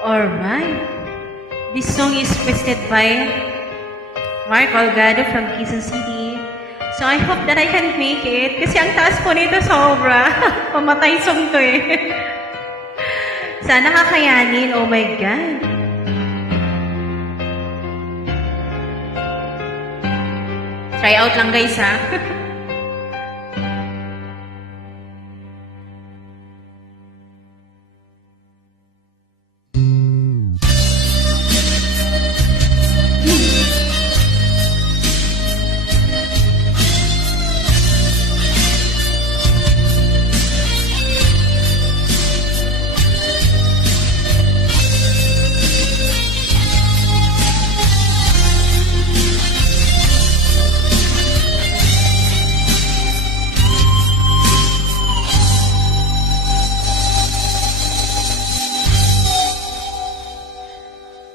Alright. This song is requested by Mark Olgado from Quezon City. So I hope that I can make it. Kasi ang taas po nito sobra. Pamatay song to eh. Sana kakayanin. Oh my God. Try out lang guys ha.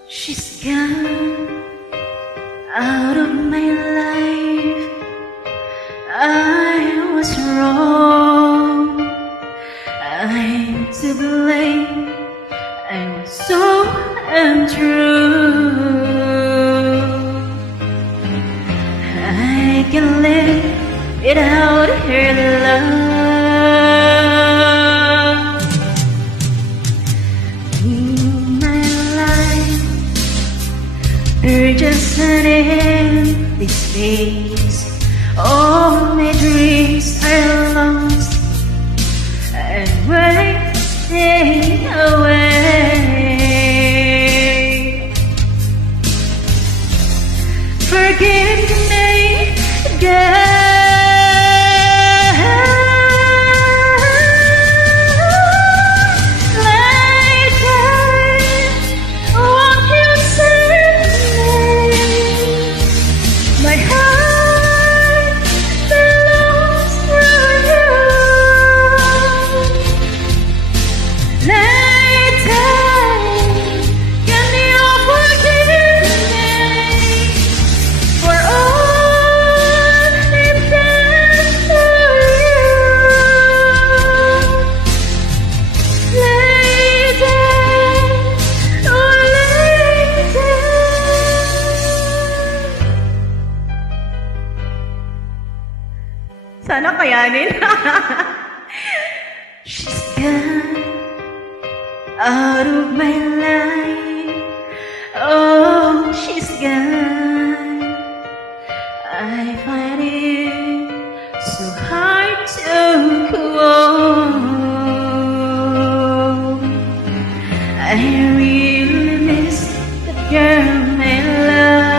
She's gone out of my life. I was wrong. I'm to blame. I was so untrue. I can live without her love. You're just an empty space. All my dreams are lost, and we're staying away. Forgive me, girl. Sana kayanin. She's gone out of my life. Oh, she's gone. I find it so hard to go on. I really miss the girl I love.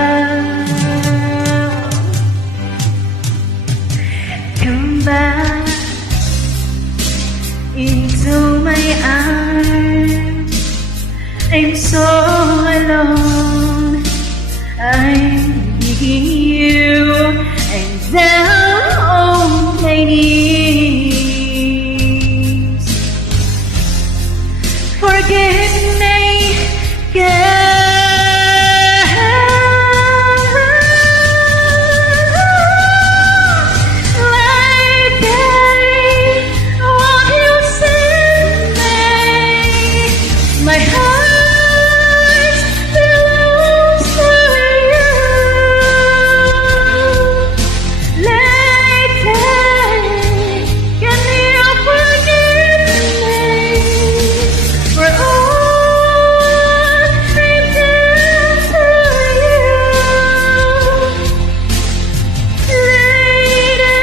Come back into my arms. I'm so alone. I'm begging you. I'm down on my knees. Forgive me, girl. My heart belongs to you. Later, can you forgive me? We're all pretend to you. Later,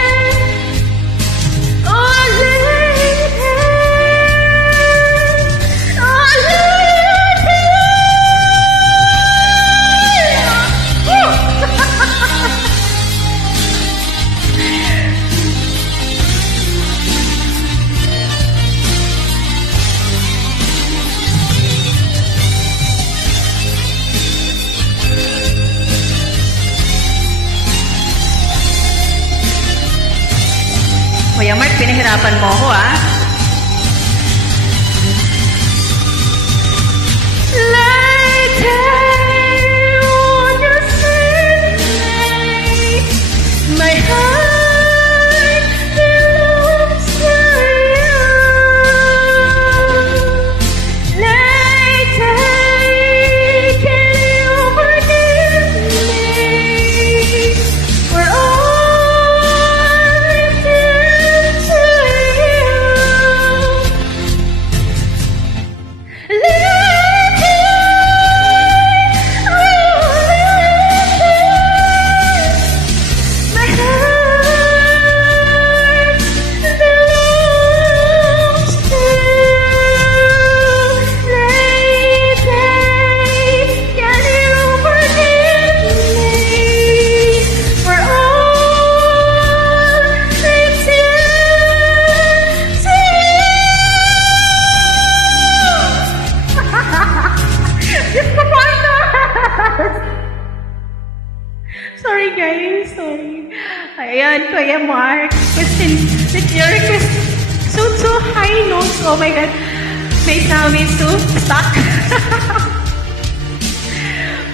oh later. Kuya Mark, pinahirapan mo ako ah. My heart belongs to you. Later. God, Kuya Mark. Question that your request so high notes. Oh my God. May namin to stuck.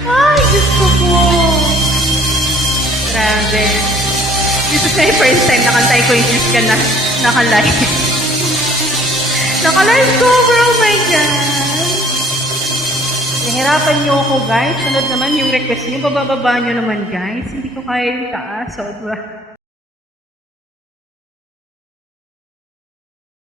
Ay, Diyos ko po. Grabe. This is my first time nakantay ko yung Diyos ka na naka-live. Naka-live cover, oh my God. Nahirapan niyo ako, guys. Sunod naman yung request niyo. Bababa niyo naman, guys. Hindi ko kaya yung taas. Sobra.